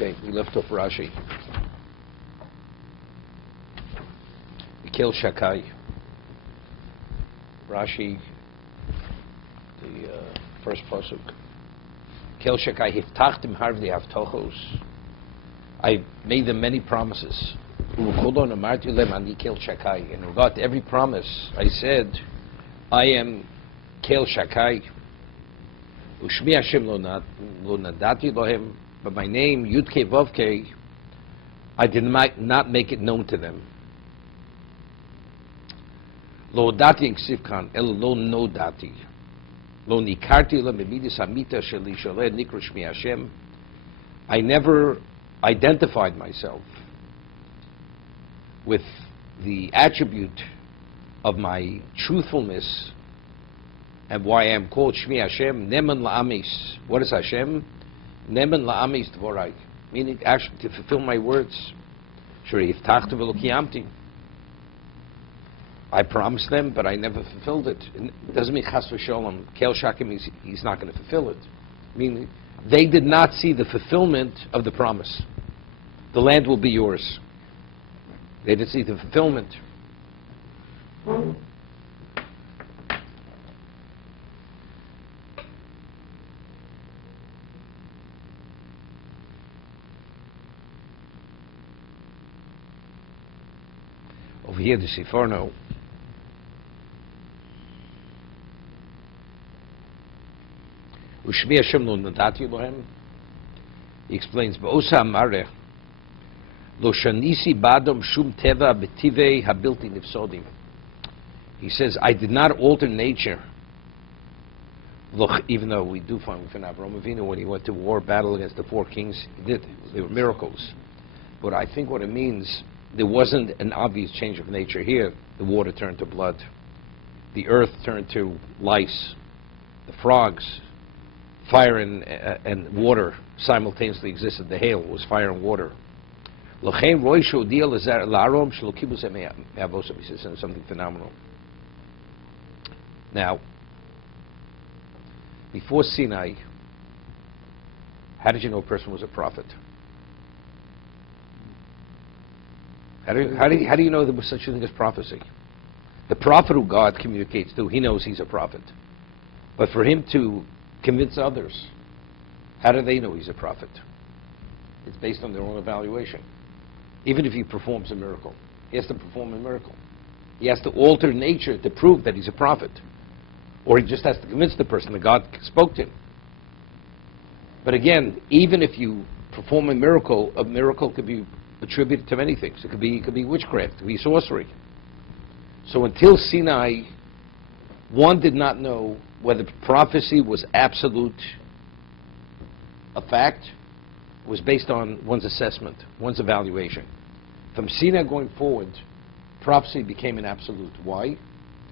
Okay, we left off Rashi. Kel Shakai. Rashi, the first pasuk. Kel Shakai hiftachtim harvli havtochos. I made them many promises. In regard to every promise, I said, I am Kel Shakai. Ushmi Hashem lo nadati lohem. But my name, Yudke Vovke, I did not make it known to them. Lo dati ksivkan, el lo no dati. Lo nikarti la memidis hamita sheli shaleh nikro shmi Hashem. I never identified myself with the attribute of my truthfulness and why I am called Shmi Hashem, Neman La'amis. What is Hashem? Neman La'amis Dvorai. Meaning actually to fulfill my words. Yiftachtu v'lo kiyamti. I promised them, but I never fulfilled it. It doesn't mean Chas v'Sholom. Kel Shakim means he's not going to fulfill it. Meaning they did not see the fulfillment of the promise. The land will be yours. They didn't see the fulfillment. Over here, the Siforno. Ushmi Hashem lo nadati lohem. He explains, Ba'osa Amareh. Lo shanisi badom shum teva betivei habilti nifsodim. He says, I did not alter nature. Look, even though we do find within Avraham Avinu when he went to war, battle against the four kings, he did. They were miracles. But I think what it means, there wasn't an obvious change of nature here. The water turned to blood. The earth turned to lice. The frogs, fire and water simultaneously existed. The hail was fire and water. He says something phenomenal. Now, before Sinai, how did you know a person was a prophet? How do you know there was such a thing as prophecy? The prophet who God communicates to, he knows he's a prophet. But for him to convince others, how do they know he's a prophet? It's based on their own evaluation. Even if he performs a miracle, he has to perform a miracle. He has to alter nature to prove that he's a prophet. Or he just has to convince the person that God spoke to him. But again, even if you perform a miracle could be attributed to many things. It could be witchcraft, it could be sorcery. So until Sinai, one did not know whether prophecy was absolute, a fact, was based on one's assessment, one's evaluation. From Sinai going forward, prophecy became an absolute. Why?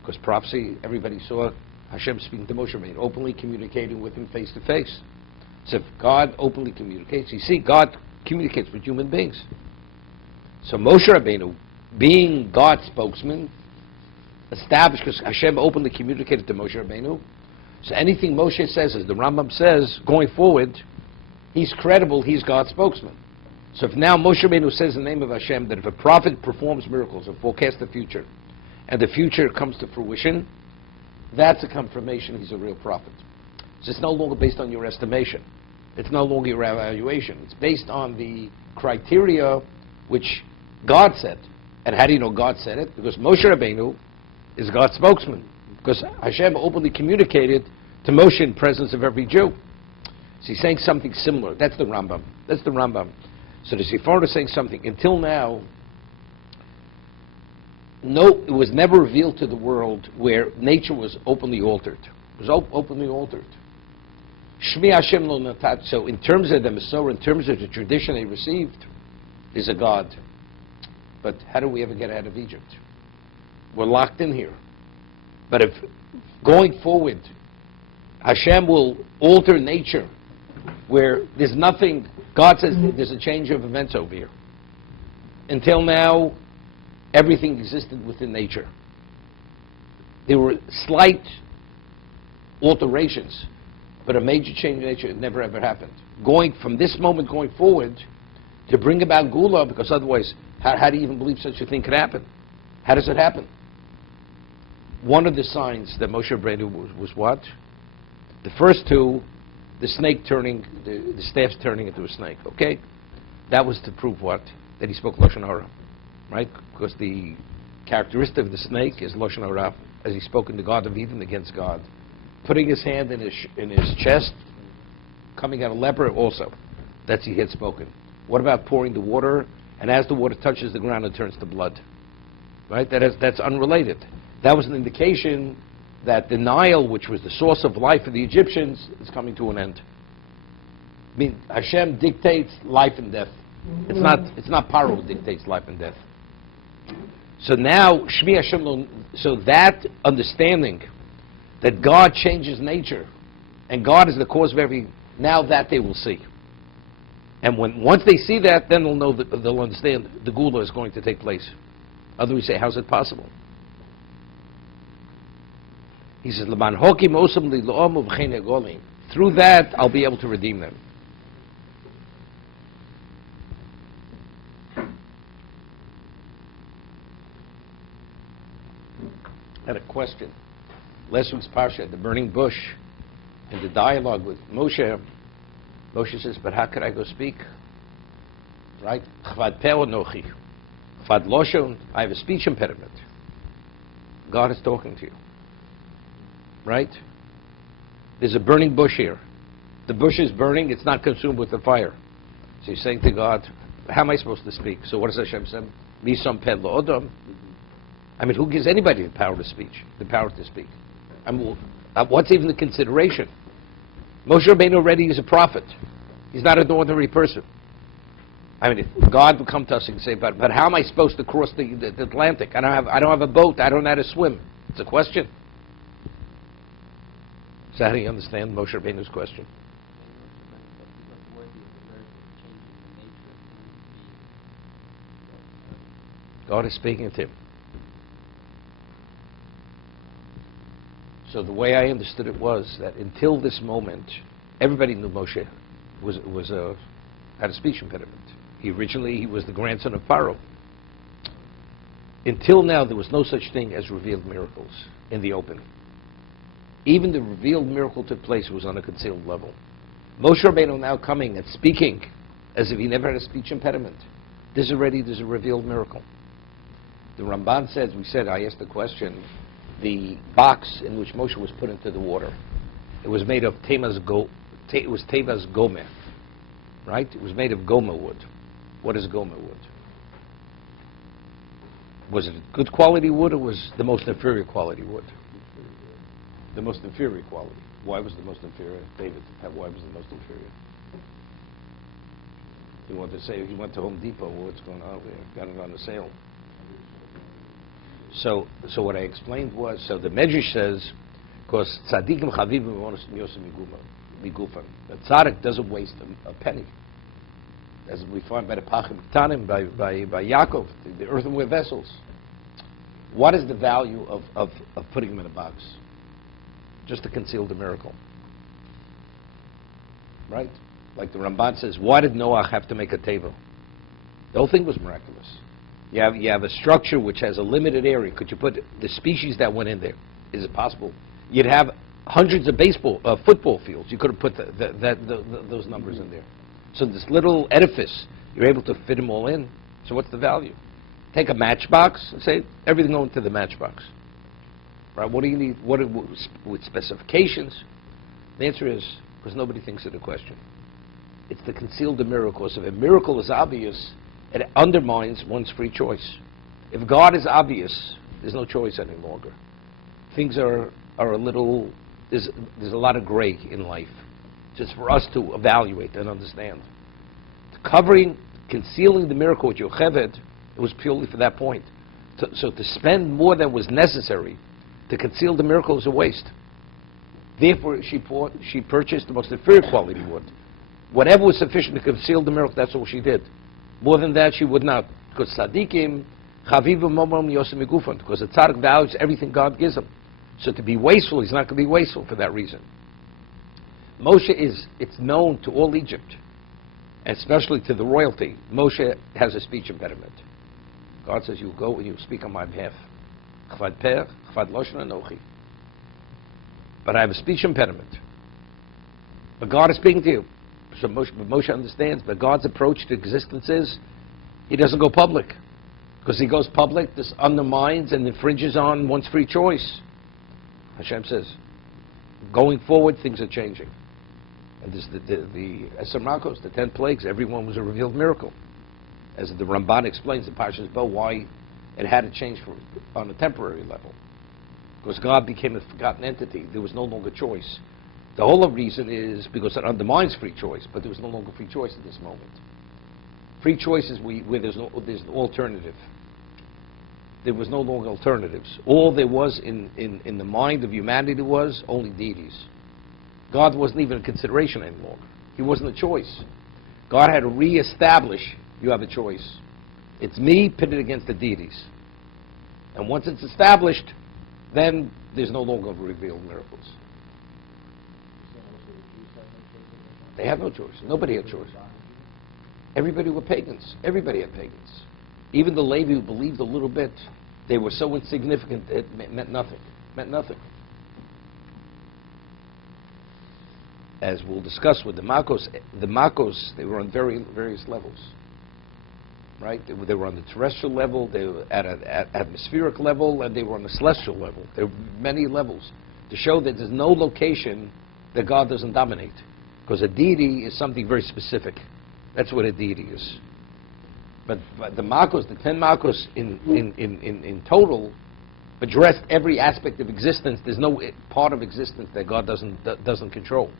Because prophecy, everybody saw Hashem speaking to Moshe Rabbeinu, openly communicating with him face to face. So if God openly communicates, you see, God communicates with human beings. So Moshe Rabbeinu, being God's spokesman, established, because Hashem openly communicated to Moshe Rabbeinu, so anything Moshe says, as the Rambam says, going forward, he's credible, he's God's spokesman. So if now Moshe Rabbeinu says in the name of Hashem that if a prophet performs miracles or forecasts the future, and the future comes to fruition, that's a confirmation he's a real prophet. So it's no longer based on your estimation. It's no longer your evaluation. It's based on the criteria which God said. And how do you know God said it? Because Moshe Rabbeinu is God's spokesman. Because Hashem openly communicated to Moshe in presence of every Jew. So he's saying something similar. That's the Rambam. That's the Rambam. So the Sephora is saying something. Until now, it was never revealed to the world where nature was openly altered. It was openly altered. Shmi Hashem lo natat. So in terms of the Masorah, in terms of the tradition they received, there's a God. But how do we ever get out of Egypt? We're locked in here. But if going forward, Hashem will alter nature where there's nothing, God says there's a change of events over here. Until now, everything existed within nature. There were slight alterations, But a major change in nature, it never ever happened. Going from this moment going forward to bring about Gula, because otherwise, how do you even believe such a thing could happen? How does it happen? One of the signs that Moshe Rabbeinu was what? The first two, the snake turning, the staff's turning into a snake, okay? That was to prove what? That he spoke Lashon Hara, right? Because the characteristic of the snake is Lashon Hara, as he spoke in the Garden of Eden against God. Putting his hand in his chest, coming out a leper also. That's he had spoken. What about pouring the water, and as the water touches the ground, it turns to blood? Right? That's unrelated. That was an indication that the Nile, which was the source of life for the Egyptians, is coming to an end. I mean, Hashem dictates life and death. It's not Paro who dictates life and death. So now, Shmi Hashem lo, so that understanding that God changes nature, and God is the cause of everything, now that they will see. And once they see that, then they'll know that they'll understand the Gula is going to take place. Otherwise, say, how's it possible? He says, "L'man hokim osam li lo'am uv'chein egolim." Through that, I'll be able to redeem them. I had a question. Last week's parsha, the burning bush, in the dialogue with Moshe, Moshe says, "But how could I go speak?" Right? Chvad peh nochi, chvad loshon. I have a speech impediment. God is talking to you. Right? There's a burning bush here. The bush is burning, it's not consumed with the fire. So he's saying to God, how am I supposed to speak? So what does Hashem say? Misam ped lo'odam. I mean, who gives anybody the power to speak? The power to speak. I mean, what's even the consideration? Moshe Rabbeinu already is a prophet. He's not an ordinary person. I mean, if God would come to us and say, but how am I supposed to cross the Atlantic? I don't have a boat. I don't know how to swim. It's a question. So how do you understand Moshe Rabbeinu's question? God is speaking to him. So the way I understood it was that until this moment, everybody knew Moshe had a speech impediment. He was the grandson of Pharaoh. Until now, there was no such thing as revealed miracles in the open. Even the revealed miracle took place was on a concealed level. Moshe Rabbeinu now coming and speaking as if he never had a speech impediment. There's a revealed miracle. The Ramban says, I asked the question, the box in which Moshe was put into the water, it was made of Tevas Gomer, right? It was made of Gomer wood. What is Gomer wood? Was it good quality wood or was the most inferior quality wood? The most inferior quality. Why was the most inferior? David, why was the most inferior? He wanted to say he went to Home Depot. What's going on there? Got it on the sale. So what I explained was, so the Medrash says, because tzaddikim chavivim yosim migufan. The tzaddik doesn't waste a penny, as we find by the Pachim Ktanim, by Yaakov, the earthenware vessels. What is the value of putting them in a box? Just to conceal the miracle, right? Like the Ramban says, why did Noah have to make a table? The whole thing was miraculous. You have a structure which has a limited area. Could you put the species that went in there? Is it possible? You'd have hundreds of football fields. You could have put those numbers in there. So this little edifice, you're able to fit them all in. So what's the value? Take a matchbox and say everything going to the matchbox. Right? What do you need? With specifications? The answer is because nobody thinks of the question. It's to conceal the miracle. So if a miracle is obvious, it undermines one's free choice. If God is obvious, there's no choice any longer. Things are a little. There's a lot of gray in life. Just for us to evaluate and understand. Concealing the miracle with Yocheved, it was purely for that point. So to spend more than was necessary to conceal the miracle is a waste. Therefore, she purchased the most inferior quality wood. Whatever was sufficient to conceal the miracle, that's all she did. More than that, she would not. Because tzaddikim, chaviv momom yosim migufan. Because the tzaddik values everything God gives him. So to be wasteful, he's not going to be wasteful for that reason. Moshe it's known to all Egypt, especially to the royalty. Moshe has a speech impediment. God says, you go and you speak on my behalf. Chvad peh, chvad loshen anochi. But I have a speech impediment. But God is speaking to you. So Moshe understands, but God's approach to existence is, he doesn't go public. Because he goes public, this undermines and infringes on one's free choice. Hashem says, going forward, things are changing. And this, the Eser Makos, the 10 plagues, everyone was a revealed miracle. As the Ramban explains in Parshas Bo, why it had to change on a temporary level. Because God became a forgotten entity. There was no longer choice. The whole reason is because it undermines free choice, but there was no longer free choice at this moment. Free choice is where there's an alternative. There was no longer alternatives. All there was in the mind of humanity was only deities. God wasn't even a consideration anymore. He wasn't a choice. God had to reestablish, you have a choice. It's me pitted against the deities. And once it's established, then there's no longer revealed miracles. They have no choice. Nobody had choice. Everybody were pagans. Everybody had pagans. Even the Levi who believed a little bit, they were so insignificant it meant nothing. Meant nothing. As we'll discuss with the Makos, they were on various levels. Right? They were on the terrestrial level, they were at an atmospheric level, and they were on the celestial level. There were many levels to show that there's no location that God doesn't dominate. Because a deity is something very specific. That's what a deity is. But the Makos, the 10 Makos in total, addressed every aspect of existence. There's no part of existence that God doesn't control.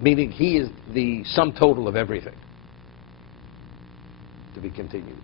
Meaning He is the sum total of everything. To be continued.